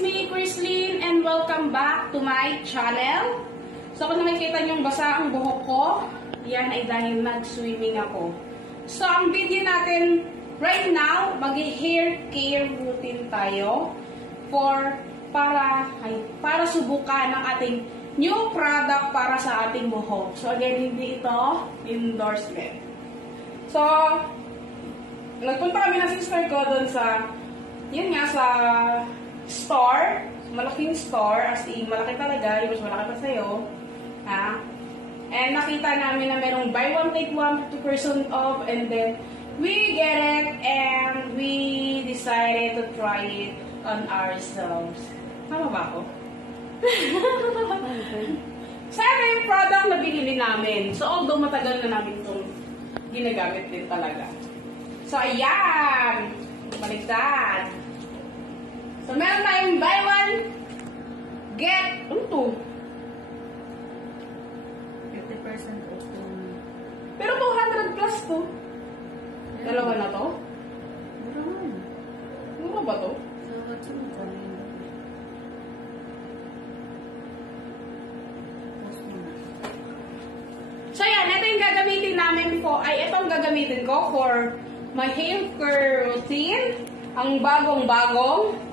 me, Chrislyn, and welcome back to my channel. So kung nakikita niyong basa ang buhok ko, yan ay dahil nag-swimming ako. So ang video natin right now, mag-hair care routine tayo para subukan ng ating new product para sa ating buhok. So again, hindi ito endorsement. So, nagpunta kami ng sister ko doon sa, yun nga, sa store. Malaking store, as in, malaki talaga. Yung mas malaki pa sa'yo. Ha? And nakita namin na merong buy one, take one, 2% off. And then, we get it and we decided to try it on ourselves. Tama ba ako? Sana yung product na binili namin. So, although matagal na namin itong ginagamit din talaga. So, ayan! Baliktad. So, meron tayong buy one, get, ano to? 50% off to. Pero 200 plus to. Dalawa na to? Mura man. Mura ba to? So, what's yung kanina? So, yan. Ito yung gagamitin namin itong gagamitin ko for my hair care routine. Ang bagong-bagong.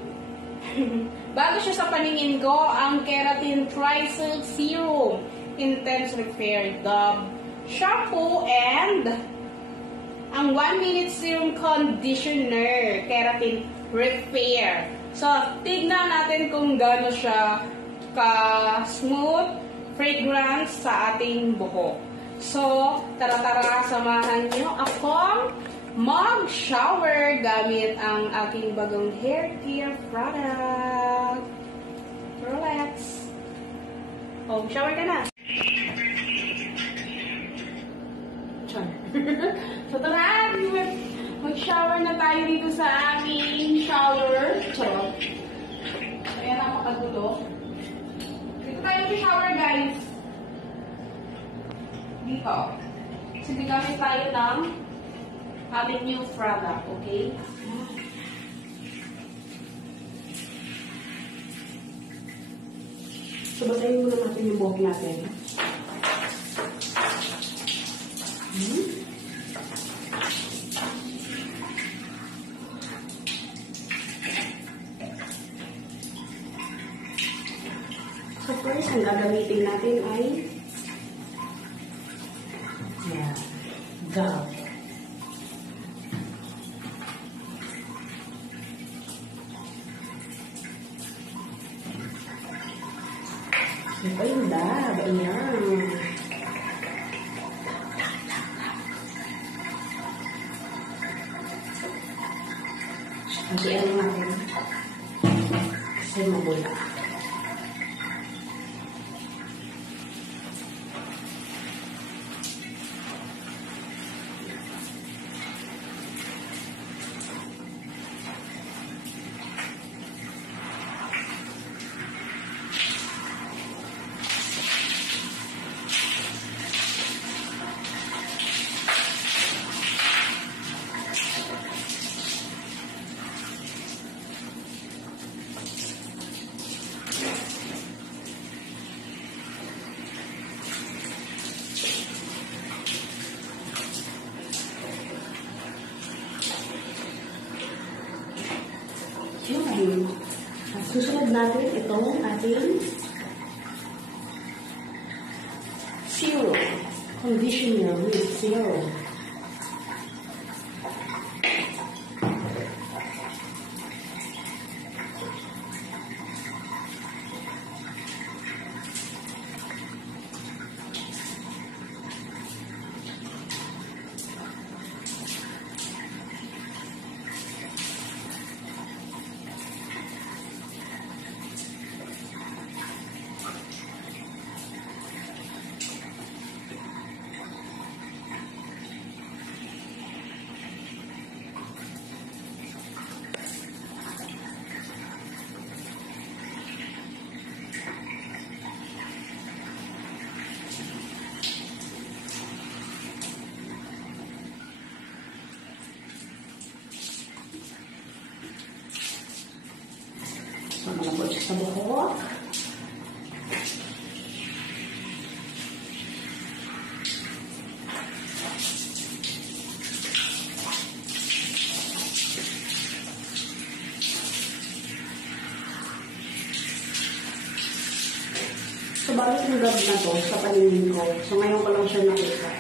Bago siya sa paningin ko, ang Keratin Tri-Silk Serum Intense Repair Dove Shampoo and ang 1-minute serum conditioner Keratin Repair. So, tignan natin kung gaano siya ka-smooth, fragrance sa ating buhok. So, tara-tara, samahan niyo akong mag-shower gamit ang aking bagong hair care product. Relax. Oh, shower ka na. So, tara, mag-shower na tayo dito sa aming shower. Charot. Ayan, napakagulo. Dito tayo mag-shower, guys. Dito. So, gamit tayo ng aming new product, okay? So, basahin muna natin yung buhok natin. So, first, ang gagamitin natin ay Dove. Ito yung Dove. Ayan. Hatian natin. Kasi mabula. Yun. At susunod natin itong ating serum. Conditioner with serum. So, malambot siya sa buhok. So, bakit yung gabi na to sa paningin ko? So, ngayon ko lang siya nakita.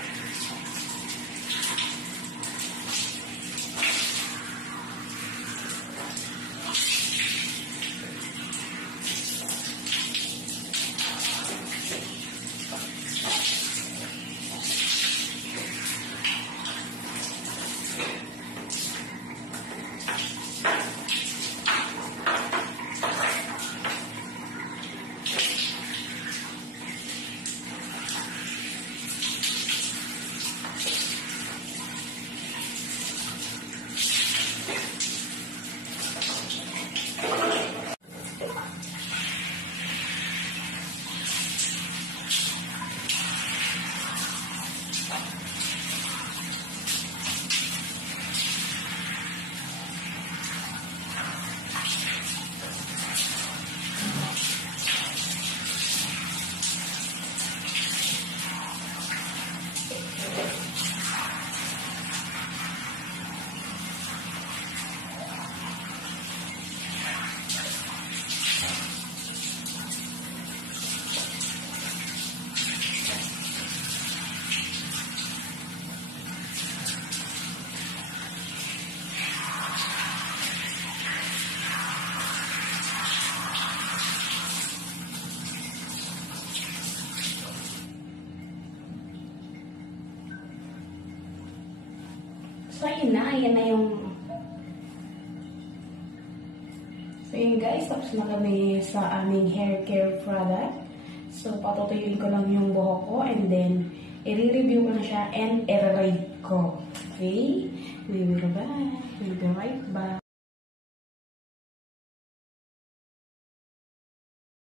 So, yun na. Yan na yung... So, yun guys. Tapos na kami sa aming hair care product. So, patutuyuin ko lang yung buhok ko. And then, i-review ko na siya and i-rate ko. Okay? We will be right back.